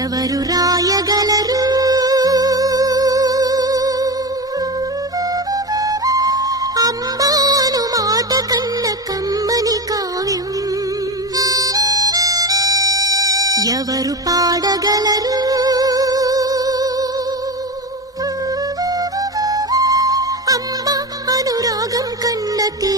ఎవరు రాయగలరు అమ్మాను మాట కన్న కమ్మని కావ్యం? ఎవరు పాడగలరు అమ్మ అనురాగం కన్న తీ